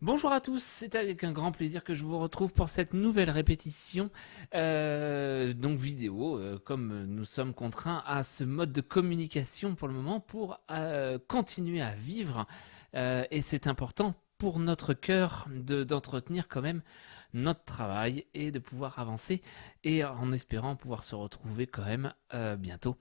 Bonjour à tous, c'est avec un grand plaisir que je vous retrouve pour cette nouvelle répétition, donc vidéo, comme nous sommes contraints à ce mode de communication pour le moment pour continuer à vivre, et c'est important pour notre cœur d'entretenir quand même notre travail et de pouvoir avancer et en espérant pouvoir se retrouver quand même bientôt.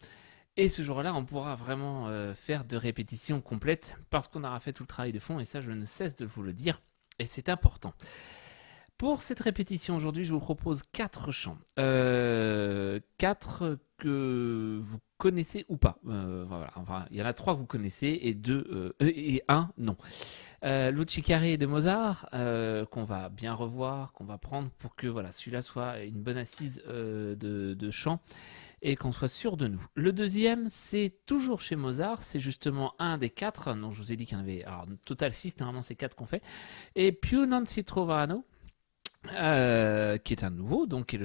Et ce jour-là, on pourra vraiment faire de répétitions complètes parce qu'on aura fait tout le travail de fond et ça, je ne cesse de vous le dire. Et c'est important. Pour cette répétition aujourd'hui, je vous propose 4 chants. 4 que vous connaissez ou pas. Voilà. Enfin, il y en a 3 que vous connaissez et 2 et un non. Lucicare de Mozart, qu'on va bien revoir, qu'on va prendre pour que voilà, celui-là soit une bonne assise de chant et qu'on soit sûr de nous. Le deuxième, c'est toujours chez Mozart, c'est justement un des 4, donc je vous ai dit qu'il y en avait, alors total 6, normalement c'est 4 qu'on fait, et Più non si trovano, qui est un nouveau, donc qui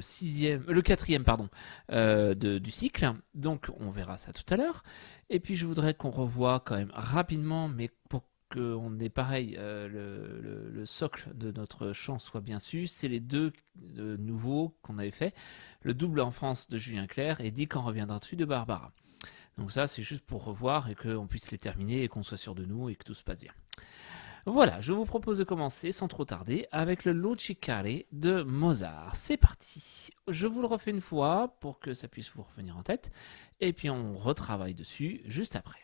est le quatrième pardon, du cycle. Donc on verra ça tout à l'heure. Et puis je voudrais qu'on revoie quand même rapidement, mais pour qu'on ait pareil, le socle de notre chant soit bien su, c'est les deux nouveaux qu'on avait fait, le double enfance de Julien Clerc et Dit quand reviendras-tu de Barbara. Donc ça c'est juste pour revoir et qu'on puisse les terminer et qu'on soit sûr de nous et que tout se passe bien. Voilà, je vous propose de commencer sans trop tarder avec le Lucicare de Mozart. C'est parti. Je vous le refais une fois pour que ça puisse vous revenir en tête. Et puis on retravaille dessus juste après.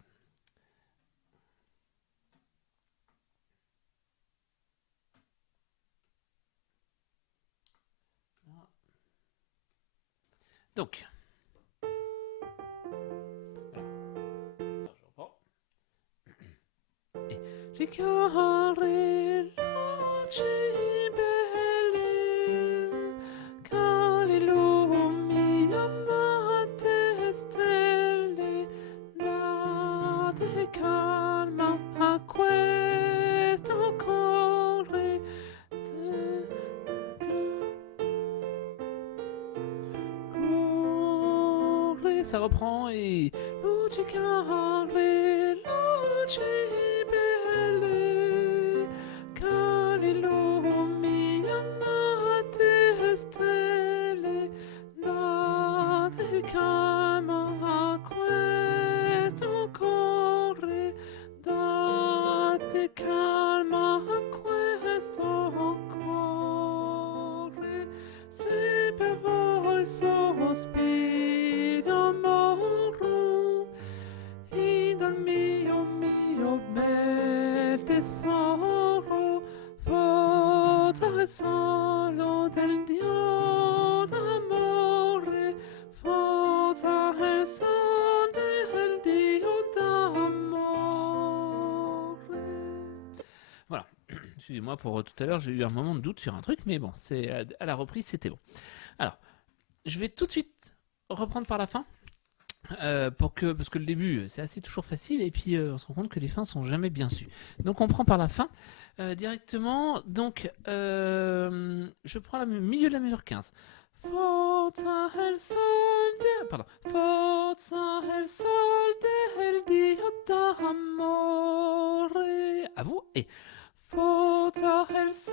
Donc, voilà. Lucicare, Lucibellum, Callelum amate stelle, date calma a questo cuore. Ça reprend et Lucicare, Lucibelle, Callelum amate stelle, date calma a questo cuore, date calma a questo cuore, se per voi sospiro morro, e dal mio bel tesoro, forza solo del Dio d'amore, forza il son del Dio d'amore. Voilà. Excusez-moi pour tout à l'heure, j'ai eu un moment de doute sur un truc, mais bon, c'est à la reprise, c'était bon. Alors, je vais tout de suite reprendre par la fin. Parce que le début c'est assez toujours facile et puis on se rend compte que les fins sont jamais bien sues. Donc on prend par la fin directement. Donc je prends le milieu de la mesure 15. Forza el sol de... Pardon. Forza el sol del Dio d'amore. À vous. Et Forza el sol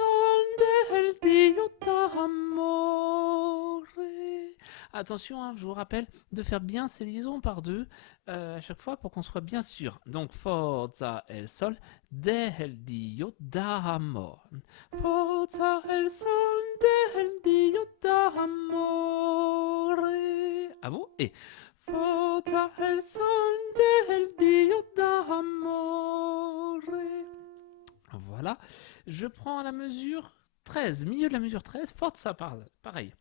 del Dio d'amore. Attention, hein, je vous rappelle de faire bien ces liaisons par deux à chaque fois pour qu'on soit bien sûr. Donc, Forza el sol del Dio d'amor. Forza el sol del Dio d'amore. À vous. Et Forza el sol del Dio d'amore. Voilà. Je prends la mesure 13, milieu de la mesure 13, Forza pareil.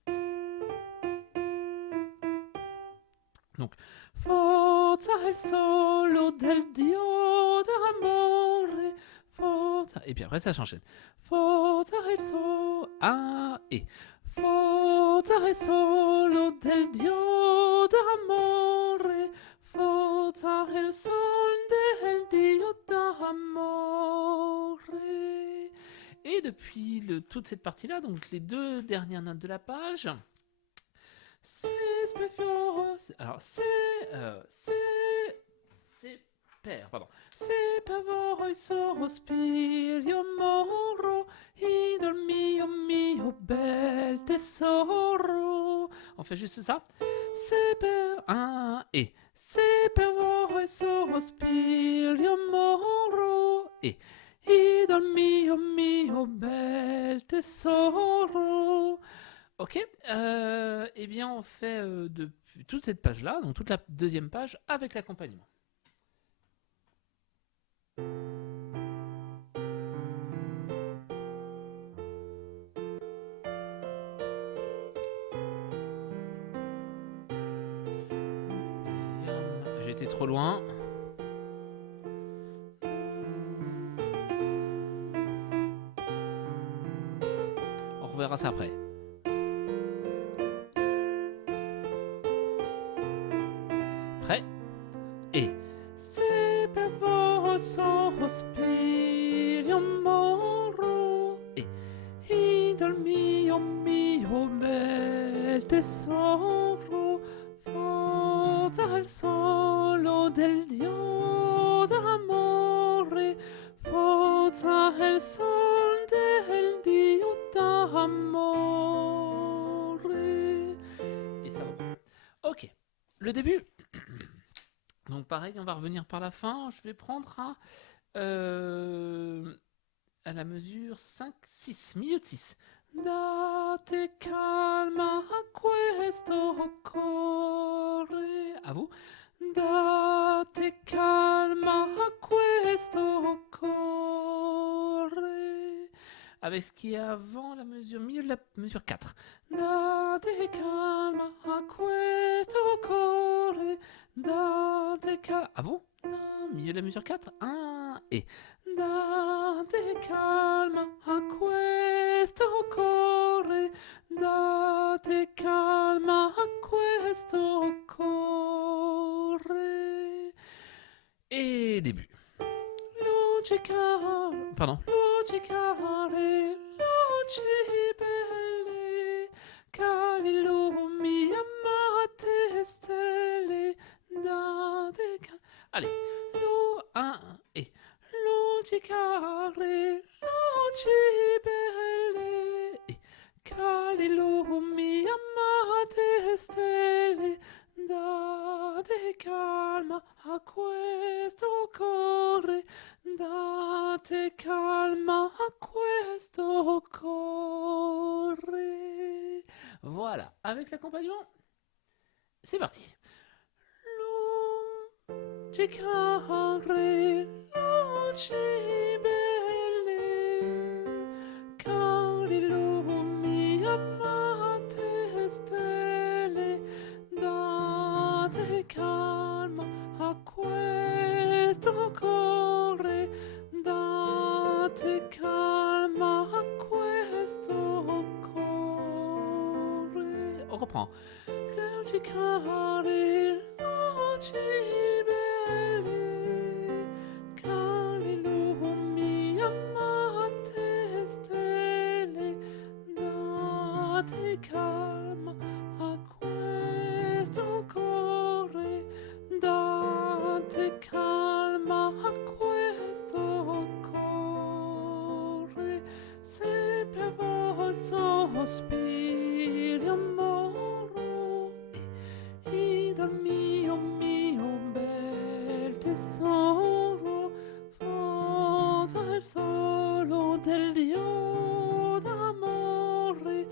Donc, Forza il solo del Dio d'amore, Forza. Et puis après, ça s'enchaîne. Forza il solo. Ah, et. Forza il solo del Dio d'amore, Forza il sol del Dio d'amore. Et depuis toute cette partie-là, donc les deux dernières notes de la page. Alors, pardon. Se per voi sospiro morro, bel tesoro. On fait juste ça. C'est per un et c'est per voi sospiro moro e dal mio bel tesoro. Ok, eh bien on fait toute cette page-là, donc toute la deuxième page avec l'accompagnement. J'ai été trop loin. On reverra ça après. Prêt? Et c'est per voi sospiro moro e dal mio bel tesoro forza il solo del Dio d'amore forza il sol del Dio d'amore. Et ça va. Ok, le début. Donc pareil, on va revenir par la fin. Je vais prendre à la mesure 5, 6, milieu de 6. Date calma a questo cuore. À vous. Date calma a questo cuore. Avec ce qui est avant la mesure, milieu de la mesure 4. Date calma a questo cuore. Date calma. À vous. Milieu de la mesure 4. 1 et. Date calma a questo cuore. Date calma a questo cuore. Et début. Luci care, pardon. Luci care, luci belle, che illumi amate stelle, date calma. Allez, 1 et. Luci care, luci belle, che illumi amate stelle, date calma a questo cuore, date calma a questo cuore. Voilà, avec l'accompagnement, c'est parti. Luci care, luci belle, che illumi amate stelle, date calma a questo cuore, date calma a questo cuore. On reprend. Luci care, luci belle, che illumi amate stelle, date calma a questo cuore, date calma a questo cuore, se per voi sospiro amore e dal mio bel tesoro forza il solo del Dio d'amore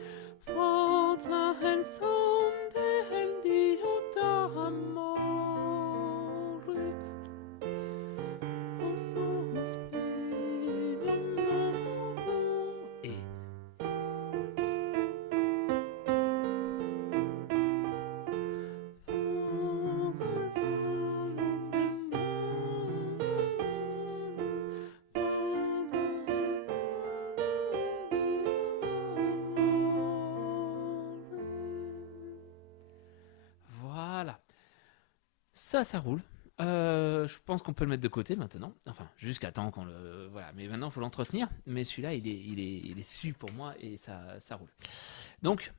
forza il son del Dio d'amore. Oh sospiro amore e voilà. Ça roule. Je pense qu'on peut le mettre de côté maintenant. Enfin, jusqu'à temps qu'on le. Voilà. Mais maintenant, il faut l'entretenir. Mais celui-là, il est su pour moi et ça roule. Donc,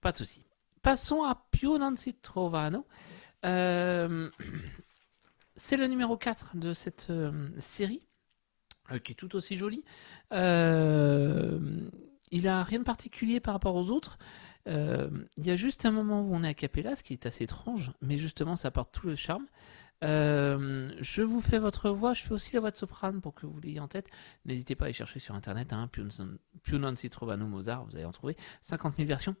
pas de souci. Passons à Più non si trovano. C'est le numéro 4 de cette série, qui est tout aussi joli. Il il a rien de particulier par rapport aux autres. Il y a juste un moment où on est a cappella, ce qui est assez étrange, mais justement ça apporte tout le charme. Je vous fais votre voix, je fais aussi la voix de soprane pour que vous l'ayez en tête. N'hésitez pas à aller chercher sur internet, hein, Più non si trovano Mozart, vous allez en trouver 50 000 versions,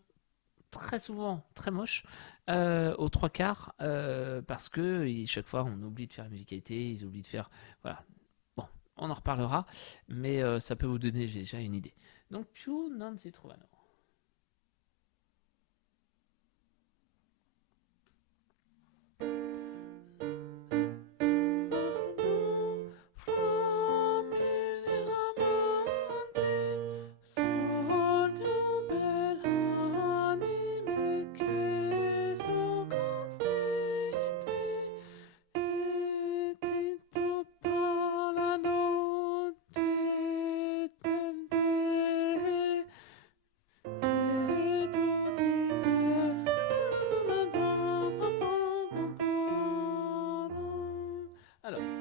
très souvent très moches, aux trois quarts, parce que chaque fois on oublie de faire la musicalité, ils oublient de faire. Voilà. Bon, on en reparlera, mais ça peut vous donner déjà une idée. Donc Più non si trovano.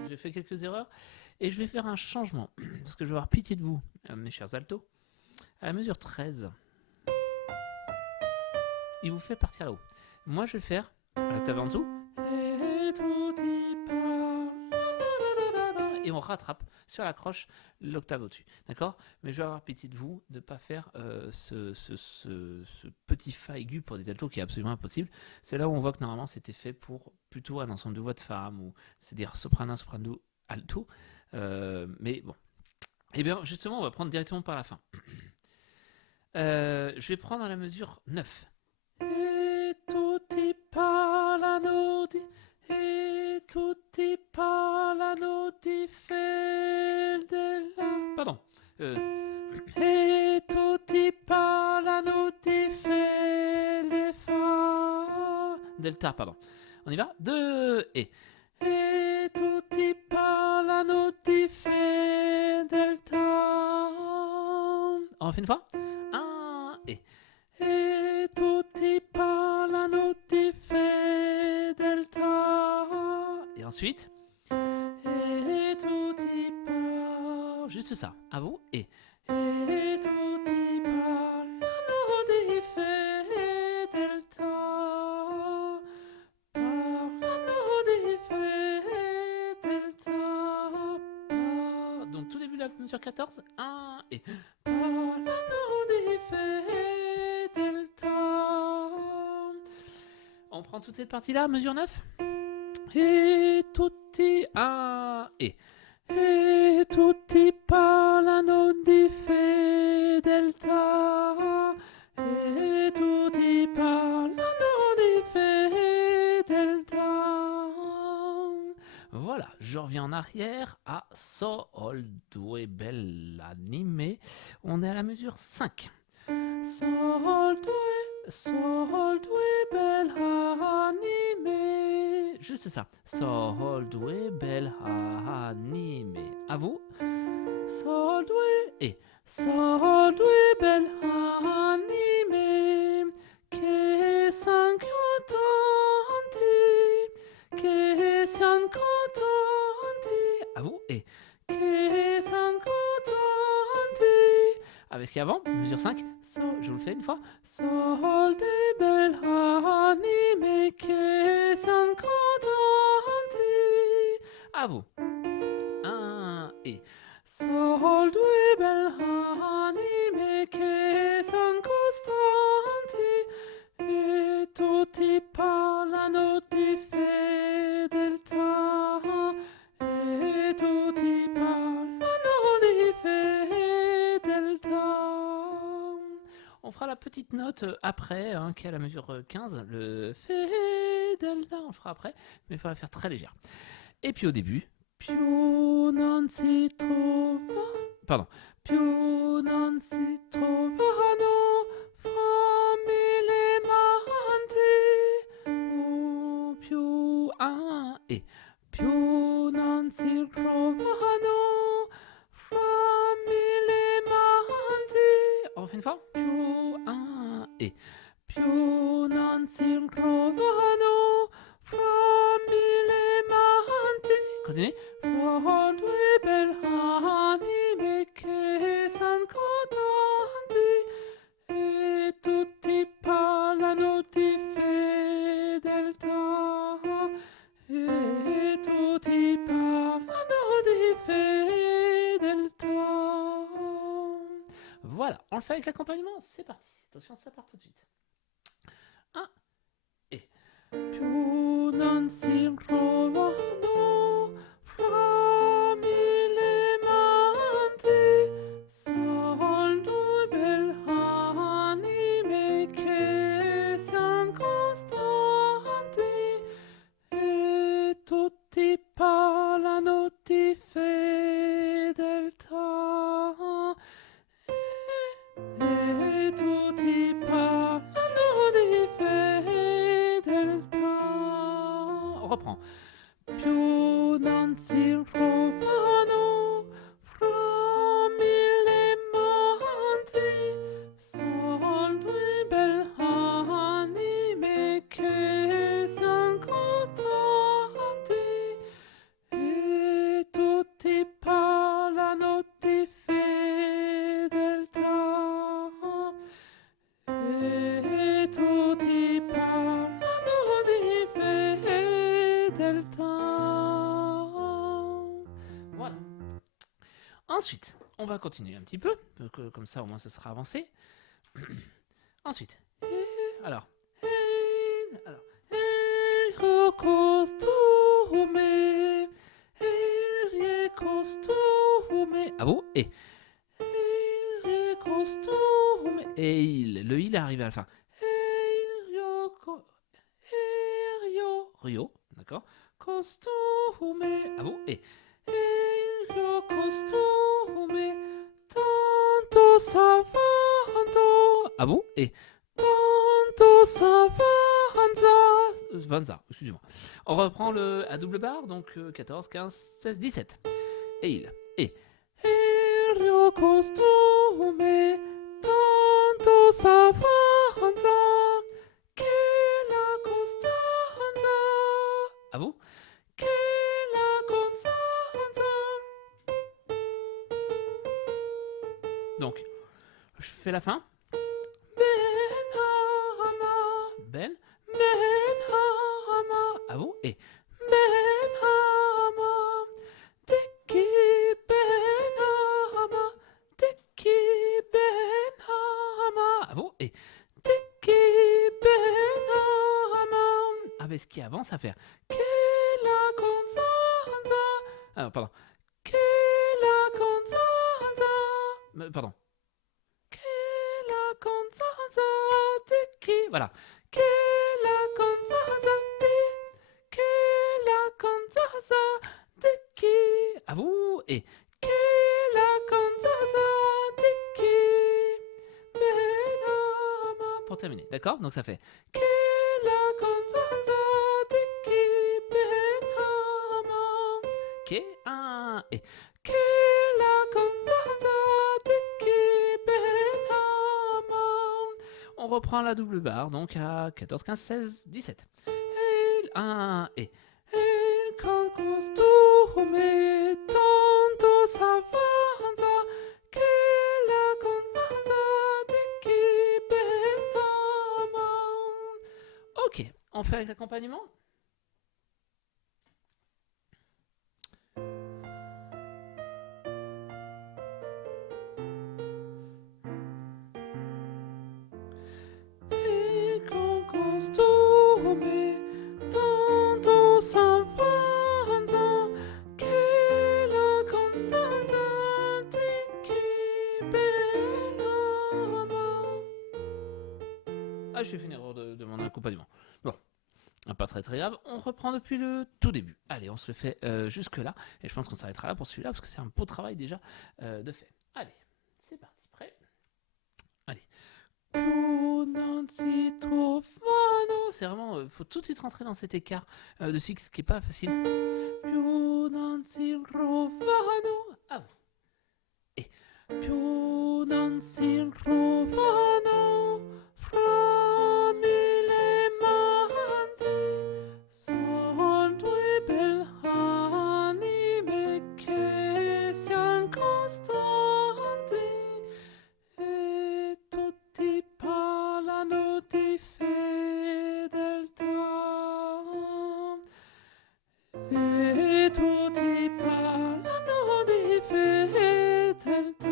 J'ai fait quelques erreurs et je vais faire un changement parce que je vais avoir pitié de vous, mes chers altos. À la mesure 13, il vous fait partir là-haut. Moi, je vais faire la table en dessous et on rattrape sur la croche l'octave au-dessus. D'accord? Mais je vais avoir pitié de vous de ne pas faire ce petit fa aigu pour des altos qui est absolument impossible. C'est là où on voit que normalement c'était fait pour plutôt un ensemble de voix de femmes, ou c'est-à-dire soprano, soprano, alto. Mais bon. Eh bien, justement, on va prendre directement par la fin. Je vais prendre à la mesure 9. Et tutti parlano di... Et tutti parlano di Feldella. Pardon. Et tutti parlano di Feldella. Delta, pardon. On y va? 2 et. Et tutti parlano di Fedelta. On refait une fois? 1 et. Et tutti parlano di Fedelta. Et ensuite. Et tutti parlano. Juste ça. À vous. Et. Et tutti parlano di Fedelta. Donc tout début de la mesure 14, 1 et. On prend toute cette partie là, mesure 9. Et tutti 1 et. Et tutti parlano di fedeltà. E tutti parlano di fedeltà. Voilà, je reviens en arrière à Sol, due, bell'anime. On est à la mesure 5. Sol, due, bell'anime. Juste ça. Sol, due, bell'anime. À vous. Sol, due et. Sol, due, bell'anime. Che son contenti. Che son contenti. À vous et. Che son contenti. Avec ce qu'il y a avant, mesure 5. Je vous le fais une fois. Sol de bell'anime che son contenti. À vous. 1 et. Sol due bell'anime che son costanti. E tutti parlano di fedeltà. E tutti parlano di fedeltà. On fera la petite note après, hein, qui est à la mesure 15. Le fedeltà, on le fera après, mais il faudra faire très légère. Et puis au début, più non si trova. Pardon. Più non si trovano frammenti. O più 1 et. Più non si trovano frammenti. On refait une fois. Più 1 et. Più non si trovano frammenti. Continuez. Sol due bell'anime che son contenti. Voilà, on le fait avec l'accompagnement, c'est parti. Attention, ça part tout de suite. 1 et più non si trovano fra mille manti, son due belle anime che sian costanti, e tutti parlano di fedeltà. E tutti parlano di fedeltà. On reprend. Più non si trovano fra mille manti, son due belle anime che sian cotanti, e tutti parlano di fedeltà. E tutti parlano di fedeltà. Voilà. Ensuite, on va continuer un petit peu, comme ça au moins ce sera avancé. Ensuite, alors, il costume, à vous, et costume, et il, le il arrive à la fin. Rio, d'accord. Costume, à vous, et costume, tanto savanto, à vous, et tanto savanza, vanza, excusez-moi. On reprend le à double barre, donc 14, 15, 16, 17. Et il, et Rio costume, tanto savanza, che la costanza, à vous, che la constanza. Donc, je fais la fin. Ben, à vous, et Teki à vous, et Teki ah ben ce qui avance à faire que la constanza, alors pardon, que la constanza, pardon, que la constanza Teki, voilà, que la constanza que la constanza Teki, à vous, et que la constanza Teki benama, pour terminer, d'accord? Donc ça fait que la constanza Teki benama, que un, et que la constanza Teki benama. On reprend la double barre, donc à 14, 15, 16, 17. Il, 1, et il costume, tanto savanza, che la constanza Teki benama. Ok, on fait avec l'accompagnement. Costume, tanto s'avanza, che la constanza Teki benama. Ah, je fais une erreur de mon accompagnement. Bon, pas très très grave. On reprend depuis le tout début. Allez, on se le fait jusque là. Et je pense qu'on s'arrêtera là pour celui-là parce que c'est un beau travail déjà de fait. Allez, c'est parti. Prêt? Allez. Più non si trovano, c'est vraiment, faut tout de suite rentrer dans cet écart de six qui est pas facile. Più non si trovano, à vous. Et più non si trovano fra mille manti, son due belle anime che sian costanti, e tutti parlano di fedeltà, e tutti parlano di fedeltà,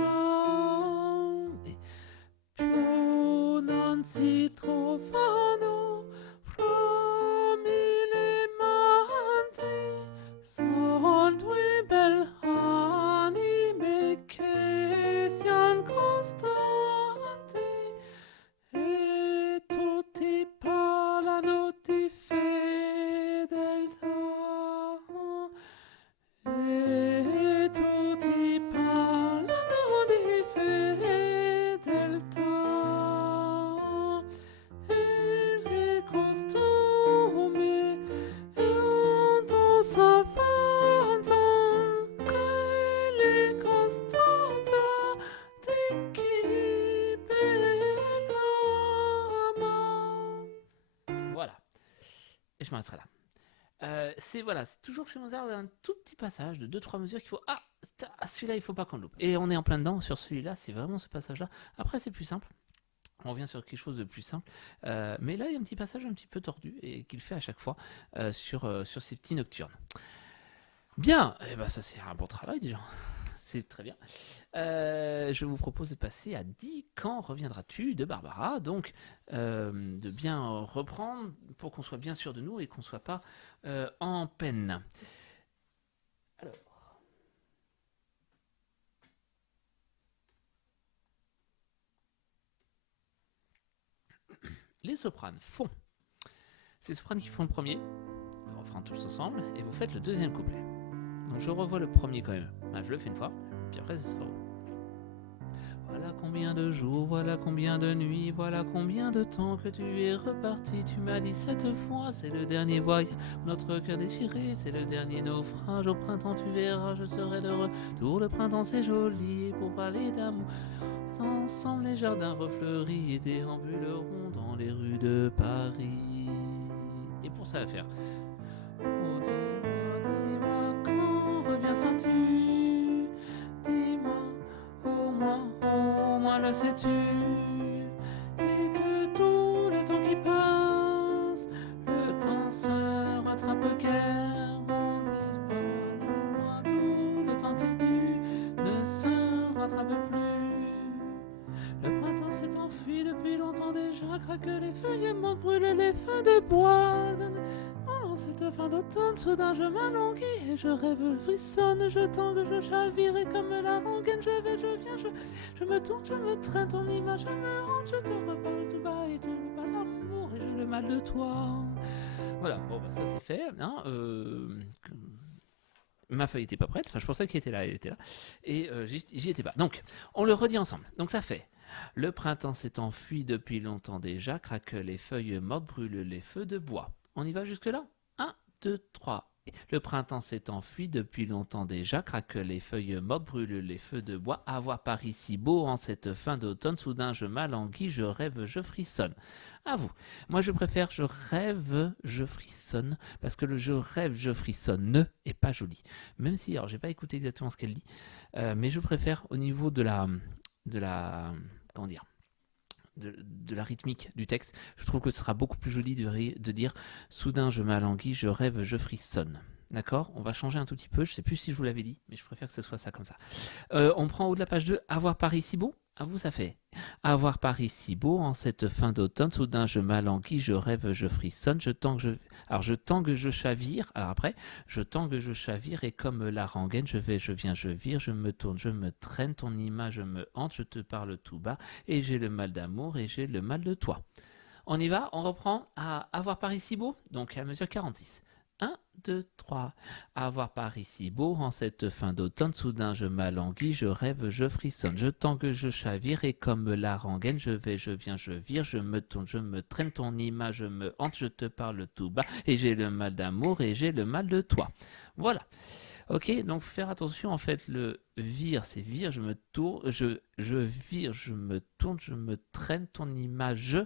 je m'arrêterai là. C'est toujours chez Mozart un tout petit passage de 2-3 mesures qu'il faut. Ah, celui-là, il faut pas qu'on le loupe. Et on est en plein dedans sur celui-là, c'est vraiment ce passage-là. Après, c'est plus simple. On revient sur quelque chose de plus simple. Mais là, il y a un petit passage un petit peu tordu et qu'il fait à chaque fois sur ces petits nocturnes. Bien, et ben ça c'est un bon travail déjà. C'est très bien. Je vous propose de passer à 10 Quand reviendras-tu de Barbara. Donc, de bien reprendre pour qu'on soit bien sûr de nous et qu'on ne soit pas en peine. Alors. Les sopranes font. C'est les sopranes qui font le premier. On refera tous ensemble et vous faites le deuxième couplet. Donc je revois le premier quand même. Je le fais une fois, puis après ce sera bon. Voilà combien de jours, voilà combien de nuits, voilà combien de temps que tu es reparti. Tu m'as dit cette fois, c'est le dernier voyage, notre cœur déchiré, c'est le dernier naufrage. Au printemps tu verras, je serai de retour. Le printemps c'est joli, et pour parler d'amour, ensemble les jardins refleuris et déambuleront dans les rues de Paris. Et pour ça à faire. Oh dis-moi, quand reviendras-tu? Dis-moi, au moins le sais-tu? Et que tout le temps qui passe, le temps se rattrape guère. On disparaît, tout le temps qui dure ne se rattrape plus. Le printemps s'est enfui depuis longtemps déjà, craque les feuilles mortes, brûlent les feux de bois. Oh, cette fin d'automne, soudain je m'alanguis et je rêve, je frissonne, je tangue, je chavire et comme la rengaine, je vais, je viens, je me tourne, je me traîne, ton image me hante, je te reparle tout bas et tu me parles d'amour et j'ai le mal de toi. Voilà, bon bah ça c'est fait, hein, ma feuille était pas prête, enfin je pensais qu'elle était là, elle était là, et j'y étais pas. Donc, on le redit ensemble, donc ça fait... Le printemps s'est enfui depuis longtemps déjà, craque les feuilles mortes, brûlent les feux de bois. On y va jusque-là? 1, 2, 3. Le printemps s'est enfui depuis longtemps déjà, craque les feuilles mortes, brûlent les feux de bois. À voir Paris si beau en cette fin d'automne, soudain je m'alanguis, je rêve, je frissonne. À vous. Moi je préfère je rêve, je frissonne, parce que le je rêve, je frissonne est pas joli. Même si, alors j'ai pas écouté exactement ce qu'elle dit, mais je préfère au niveau de la comment dire, de la rythmique du texte, je trouve que ce sera beaucoup plus joli de dire soudain je m'alanguis, je rêve, je frissonne. D'accord? On va changer un tout petit peu, je sais plus si je vous l'avais dit, mais je préfère que ce soit ça comme ça. On prend en haut de la page 2, avoir Paris si beau. À vous ça fait. Avoir Paris si beau en cette fin d'automne, soudain je m'alanguis, je rêve, je frissonne, je tangue, je chavire. Alors après, je tangue, je chavire et comme la rengaine, je vais, je viens, je vire, je me tourne, je me traîne, ton image me hante, je te parle tout bas et j'ai le mal d'amour et j'ai le mal de toi. On y va, on reprend à avoir Paris si beau, donc à mesure 46. 1, 2, 3. Avoir Paris si beau en cette fin d'automne, soudain je m'alanguis, je rêve, je frissonne, je tangue, je chavire et comme la rengaine, je vais, je viens, je vire, je me tourne, je me traîne, ton image me hante, je te parle tout bas et j'ai le mal d'amour et j'ai le mal de toi. Voilà. Ok, donc faire attention en fait, le vire, c'est vire, je me tourne, je vire, je me tourne, je me traîne, ton image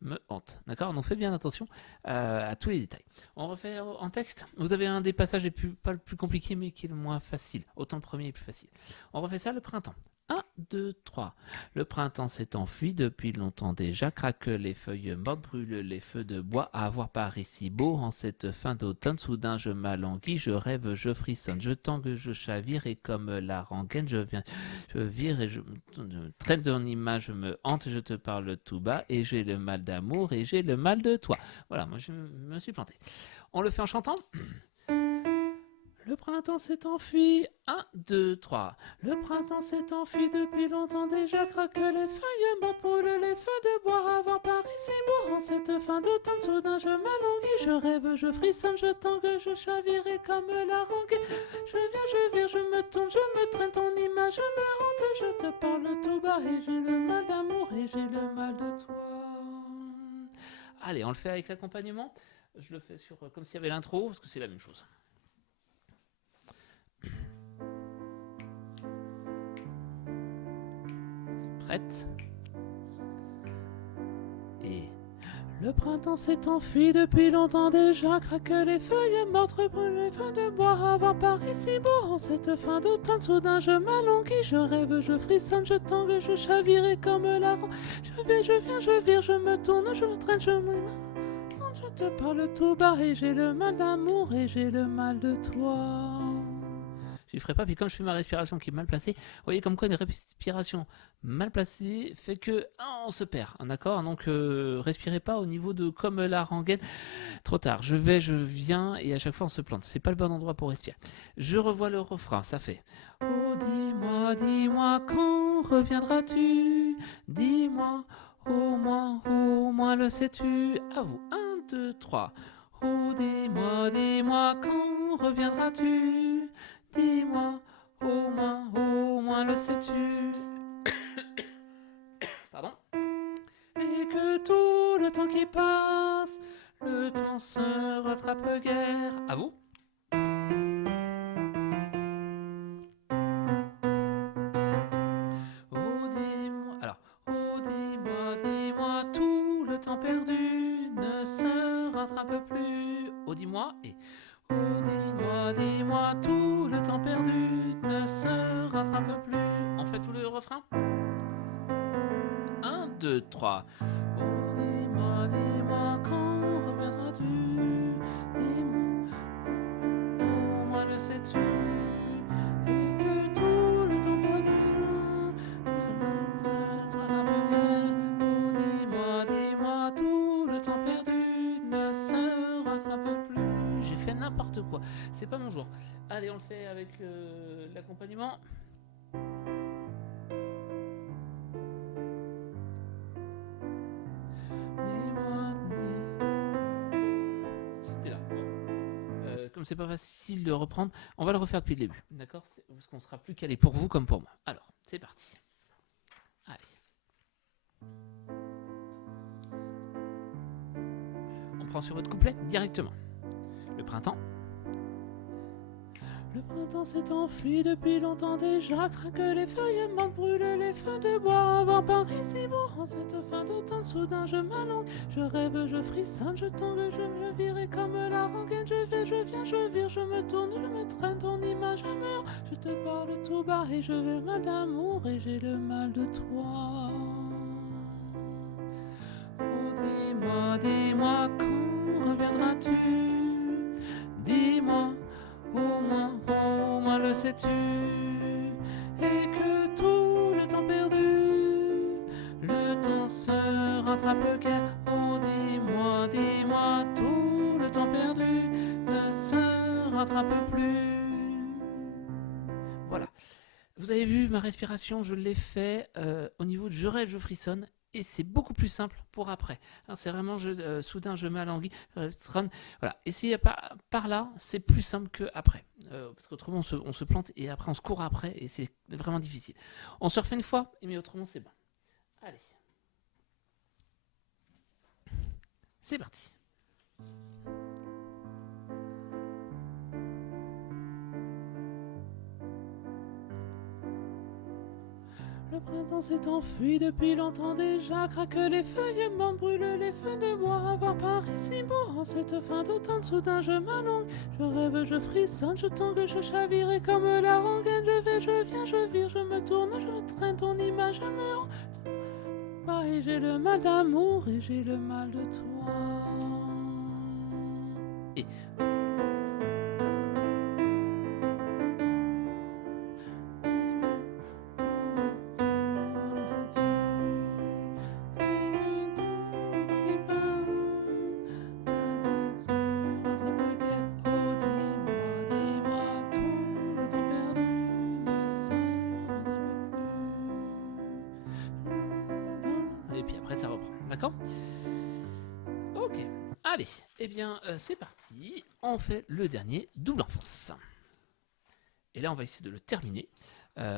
me hante. D'accord? Donc faites bien attention à tous les détails. On refait en texte. Vous avez un des passages pas le plus compliqué, mais qui est le moins facile. Autant le premier est plus facile. On refait ça le printemps. 1, 2, 3. Le printemps s'est enfui depuis longtemps déjà, craque les feuilles mortes, brûle les feux de bois. À voir Paris si beau en cette fin d'automne, soudain je m'alanguis, je rêve, je frissonne, je tangue, je chavire et comme la rengaine, je viens, je vire et je traîne ton image, me hante, je te parle tout bas et j'ai le mal d'amour et j'ai le mal de toi. Voilà, moi je me suis planté. On le fait en chantant. Le printemps s'est enfui, 1, 2, 3. Le printemps s'est enfui depuis longtemps déjà, craque les feuilles mortes, brûle les feux de bois. À voir Paris si beau en cette fin d'automne, soudain je m'alanguis, je rêve, je frissonne, je tangue, je chavire et comme la rengaine, je viens, je vire, je me tourne, je me traîne, ton image me hante, je te parle tout bas et j'ai le mal d'amour et j'ai le mal de toi. Allez, on le fait avec l'accompagnement. Je le fais sur comme s'il y avait l'intro, parce que c'est la même chose. Prête? Et Le printemps s'est enfui depuis longtemps déjà, craque les feuilles mortes, brûlent les feux de bois. Avant Paris si beau, en cette fin d'automne, soudain je m'alanguis, je rêve, je frissonne, je tangue, je chavirai comme la ronde. Je vais, je viens, je vire, je me tourne, je me traîne, je me... Je te parle tout bas et j'ai le mal d'amour et j'ai le mal de toi. Je ferai pas, puis comme je fais ma respiration qui est mal placée, vous voyez comme quoi une respiration mal placée fait que on se perd, d'accord. Donc respirez pas au niveau de comme la rengaine. Trop tard, je vais, je viens et à chaque fois on se plante. C'est pas le bon endroit pour respirer. Je revois le refrain, ça fait. Oh dis-moi, dis-moi quand reviendras-tu? Dis-moi, au moins le sais-tu? À vous, 1, 2, 3. Oh dis-moi, dis-moi quand reviendras-tu? Dis-moi, au moins le sais-tu? Pardon. Et que tout le temps qui passe, le temps se rattrape guère. À vous. Oh dis-moi, alors, oh dis-moi, dis-moi, tout le temps perdu ne se rattrape plus. Oh dis-moi et oh dis-moi, dis-moi, tout le temps perdu ne se rattrape plus. On fait tout le refrain. 1, 2, 3. Oh dis-moi, dis-moi, quand reviendras-tu? Dis-moi, au moins le sais-tu? Et que tout le temps perdu ne se rattrape guère. Oh dis-moi, dis-moi, tout le temps perdu ne se rattrape plus. J'ai fait n'importe quoi, c'est pas mon jour. Allez, on le fait avec l'accompagnement. C'était là. Bon. Comme c'est pas facile de reprendre, on va le refaire depuis le début. D'accord? Parce qu'on sera plus calé pour vous comme pour moi. Alors, c'est parti. Allez. On prend sur votre couplet directement. Le printemps. Le printemps s'est enfui depuis longtemps déjà, craque les feuilles mortes, brûlent les feux de bois. Avant Paris si beau, en cette fin d'automne, soudain je m'allonge, je rêve, je frissonne, je tangue, je me virai comme la rengaine. Je vais, je viens, je vire, je me tourne, je me traîne, ton image meurt. Je te parle tout bas et je vais le mal d'amour et j'ai le mal de toi. Oh dis-moi, dis-moi, quand reviendras-tu? Dis-moi, au moins le sais-tu? Et que tout le temps perdu, le temps se rattrape guère. Oh dis-moi, dis-moi, tout le temps perdu ne se rattrape plus. Voilà. Vous avez vu ma respiration, je l'ai fait au niveau de je rêve, je frissonne. Et c'est beaucoup plus simple pour après. Hein, c'est vraiment soudain je m'alanguis, voilà. Essayez par là, c'est plus simple que après, parce qu'autrement on se plante et après on se court après et c'est vraiment difficile. On se refait une fois, mais autrement c'est bon. Allez, c'est parti. Le printemps s'est enfui depuis longtemps déjà, craque les feuilles mortes, brûlent les feux de bois. Avant Paris si beau, en cette fin d'automne, soudain je m'allonge, je rêve, je frissonne, je tangue, je chavirai comme la rengaine. Je vais, je viens, je vire, je me tourne, je traîne, ton image me rend. Bah, et j'ai le mal d'amour et j'ai le mal de toi. Et puis après ça reprend, d'accord? Ok, allez, eh bien c'est parti, on fait le dernier double enfance. Et là on va essayer de le terminer.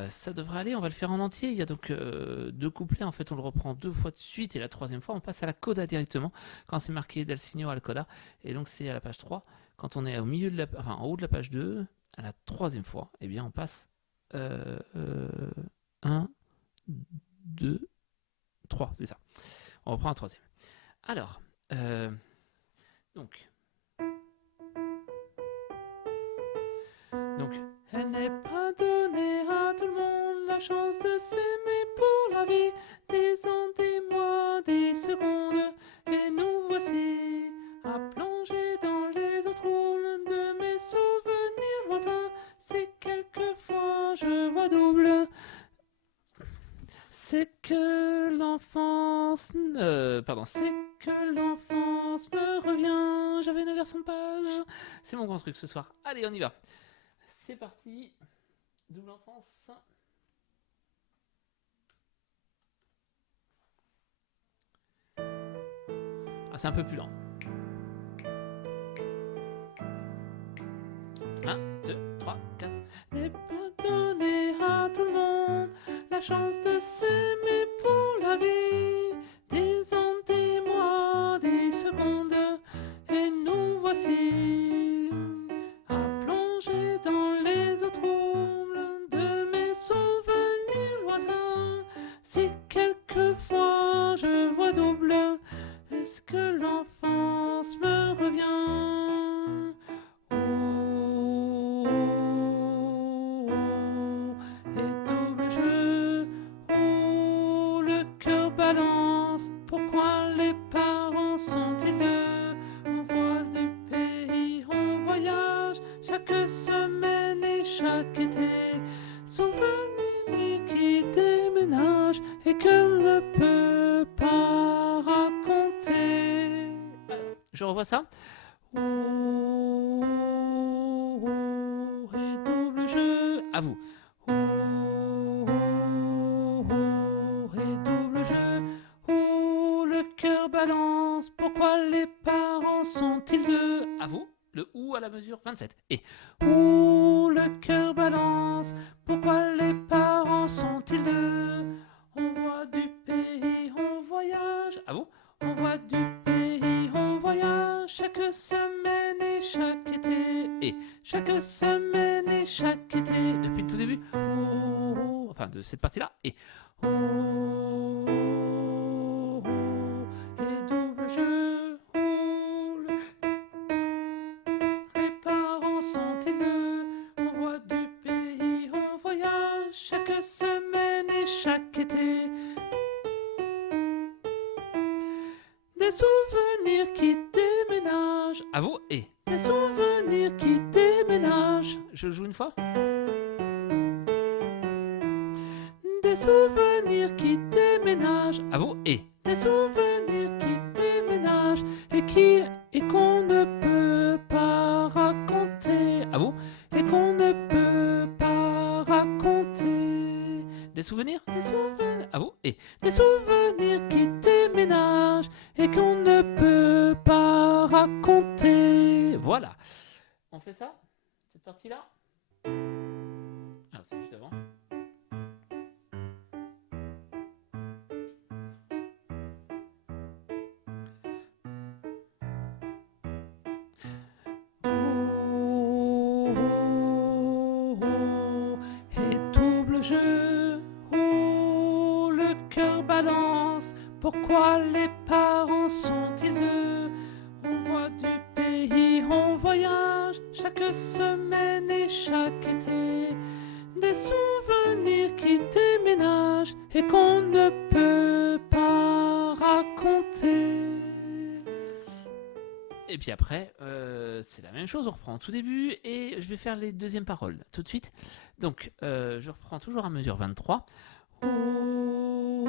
Ça devrait aller, on va le faire en entier. Il y a donc deux couplets, en fait on le reprend 2 fois de suite et la 3e fois on passe à la coda directement quand c'est marqué Dal Signo al coda. Et donc c'est à la page 3. Quand on est au milieu de en haut de la page 2, à la 3e fois, eh bien on passe 1, 2, 3, c'est ça. On reprend un 3e. Alors, Euh, donc, elle n'est pas donnée à tout le monde la chance de s'aimer pour la vie. Des ans, des mois, des secondes, et nous voici à plonger dans les eaux troubles de mes souvenirs lointains. C'est quelquefois je vois double. C'est que l'enfance. C'est que l'enfance me revient. J'avais une version de page. C'est mon grand truc ce soir. Allez, on y va. C'est parti. Double enfance. Ah, c'est un peu plus lent. 1, 2, 3, 4. N'est pas donné à tout le monde la chance de s'aimer pour la vie. Des ans, des mois, des secondes, et nous voici à plonger dans les eaux troubles de mes souvenirs lointains. Si quelquefois je vois double, est-ce que l'enfance me revient? Oh, et double jeu, oh, le cœur balance. Pourquoi les parents sont-ils deux? On voit du pays, on voyage chaque semaine et chaque été. Souvenirs qui déménagent et que ne peut pas raconter. Je revois ça. Oh, et double jeu, à vous. Oh, et double jeu, oh, le cœur balance. Pourquoi les parents sont-ils deux? À vous, le ou à la mesure 27. Et oh, le cœur balance. Pourquoi les parents sont-ils deux? On voit du pays, on voyage. À vous, on voit du pays, on voyage chaque semaine et chaque été. Et chaque semaine et chaque été. Depuis le tout début. Oh, enfin, de cette partie-là. Et oh, et double jeu. Oh, les parents sont-ils deux? On voit du pays, on voyage chaque semaine et chaque été. Des souvenirs qui déménagent. À vous, et des souvenirs qui déménagent. Je joue une fois. Des souvenirs qui déménagent. À vous, et des souvenirs qui déménagent et qu'on ne peut pas raconter. À vous, et qu'on ne peut pas raconter. Des souvenirs, à vous, et des souvenirs qui déménagent et qu'on ne peut pas raconter. Voilà. On fait ça? Cette partie-là? Alors, c'est juste avant. Et double jeu, oh, le cœur balance. Pourquoi les parents sont-ils deux? On voit du pays, on voyage chaque semaine et chaque été. Des souvenirs qui déménagent et qu'on ne peut pas raconter. Et puis après, c'est la même chose, on reprend au tout début et je vais faire les deuxièmes paroles tout de suite. Donc, je reprends toujours à mesure 23. Oh,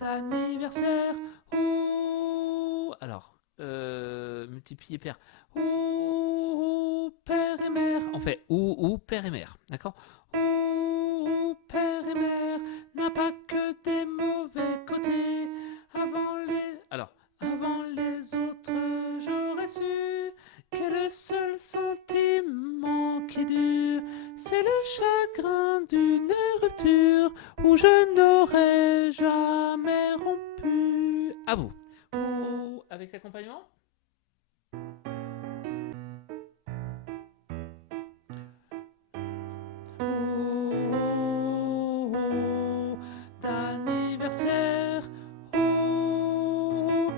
d'anniversaire. Oh, alors, multiplier pair. Oh, père et mère. On fait ou père et mère, d'accord? Oh, père et mère n'a pas que des mauvais côtés. Avant les autres, j'aurais su que le seul sentiment qui dure, c'est le chagrin d'une rupture où je n'aurais jamais rompu. À vous. Ou avec l'accompagnement. Oh, d'anniversaire. Oh,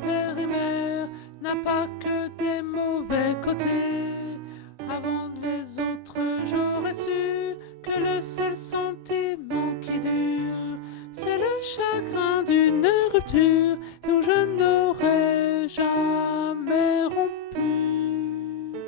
chagrin d'une rupture et où je n'aurais jamais rompu.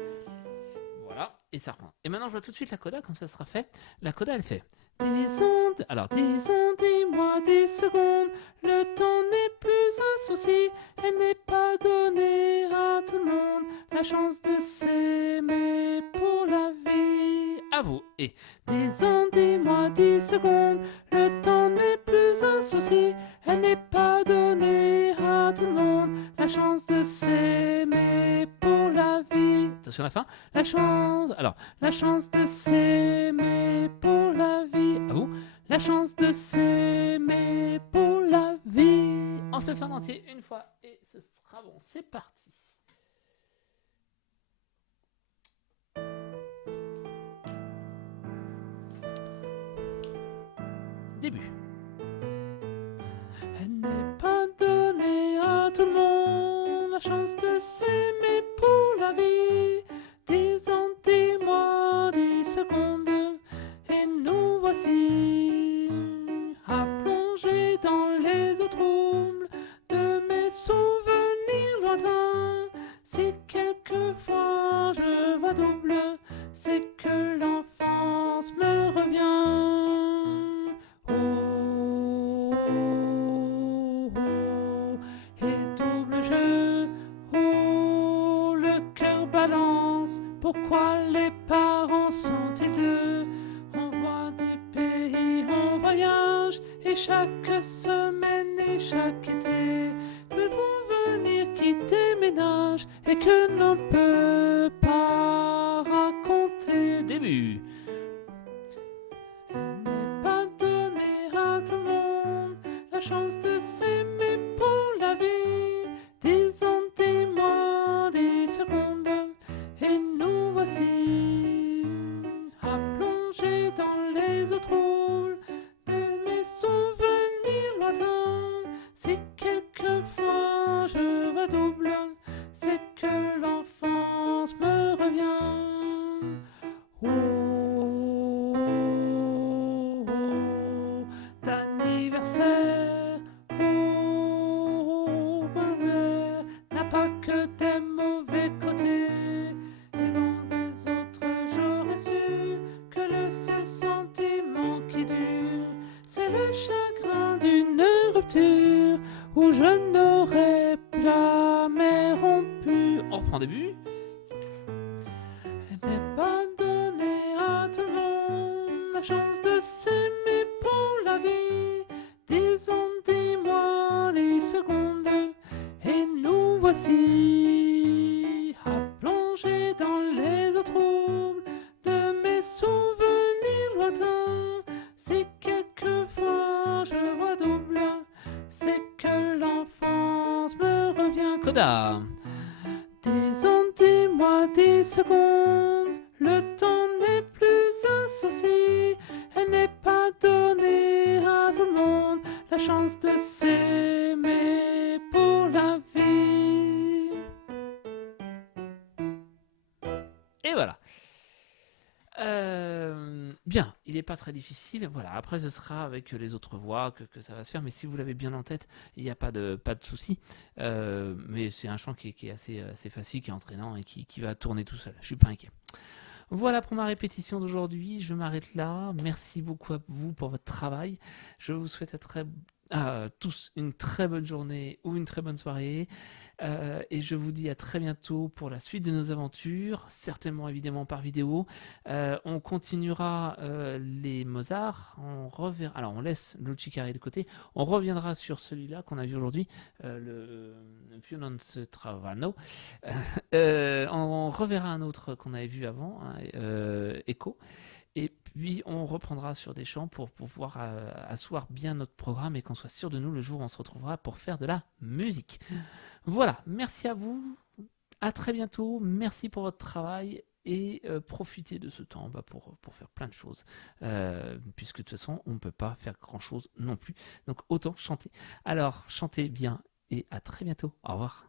Voilà, et ça reprend. Et maintenant je vois tout de suite la coda, comme ça sera fait. La coda elle fait 10 ondes, alors 10 ondes, dis-moi 10 secondes. Le temps n'est plus un souci, elle n'est pas donnée à tout le monde. La chance de s'aimer pour la vie. À vous, et 10 ondes, dis-moi 10 secondes. Le temps n'est plus un souci, elle n'est pas donnée à tout le monde. La chance de s'aimer pour la vie. Attention à la fin. La chance, alors, la chance de s'aimer pour la vie. À vous. La chance de s'aimer pour la vie. On se le fait en entier une fois et ce sera bon. C'est parti. Début. Elle n'est pas donnée à tout le monde la chance de s'aimer pour la vie. 10 ans, 10 mois, 10 secondes, et nous voici à plonger dans les eaux troubles de mes souvenirs lointains. Si quelquefois je vois double, c'est que l'enfance me revient. Oh, oh, oh. Et double jeu, oh, le cœur balance. Pourquoi les parents sont-ils deux? On voit des pays, on voyage, et chaque semaine et chaque été, nous devons venir quitter ménage et que l'on peut pas raconter. Début. Elle n'est pas donnée à tout le monde la chance de s'aimer pour la vie. 10 ans, 10 mois, 10 secondes, et nous voici à plonger dans les eaux troubles de mes souvenirs lointains. Si quelquefois je vois double, c'est que l'enfance me revient. Oh, oh, oh, d'anniversaire, oh, bonheur, n'a pas que des mauvais côtés. Et loin des autres, j'aurais su que le seul sentiment qui dure, c'est le chagrin d'une rupture où je n'aurais jamais rompu. On reprend début. Elle n'est pas donnée à tout le monde la chance de s'aimer pour la vie. 10 ans, 10 mois, 10 secondes, et nous voici à plonger dans les eaux troubles de mes souvenirs lointains. Si quelquefois je vois double, c'est que l'enfance me revient. Coda. 10 ans, 10 mois, 10 secondes, le temps n'est plus un souci, elle n'est pas donnée à tout le monde la chance de s'aimer pour la vie. Et voilà. Bien, il n'est pas très difficile. Voilà, après ce sera avec les autres voix que ça va se faire. Mais si vous l'avez bien en tête, il n'y a pas de souci. Mais c'est un chant qui est assez facile, qui est entraînant et qui va tourner tout seul. Je ne suis pas inquiet. Voilà pour ma répétition d'aujourd'hui. Je m'arrête là. Merci beaucoup à vous pour votre travail. Je vous souhaite à tous une très bonne journée ou une très bonne soirée. Et je vous dis à très bientôt pour la suite de nos aventures, certainement évidemment par vidéo. On continuera les Mozart, alors on laisse Luci Carré de côté, on reviendra sur celui-là qu'on a vu aujourd'hui, le Più non si trovano. On reverra un autre qu'on avait vu avant, Echo. Et puis on reprendra sur des chants pour pouvoir asseoir bien notre programme et qu'on soit sûr de nous le jour où on se retrouvera pour faire de la musique. Voilà, merci à vous, à très bientôt, merci pour votre travail et profitez de ce temps pour faire plein de choses, puisque de toute façon on ne peut pas faire grand chose non plus, donc autant chanter. Alors chantez bien et à très bientôt, au revoir.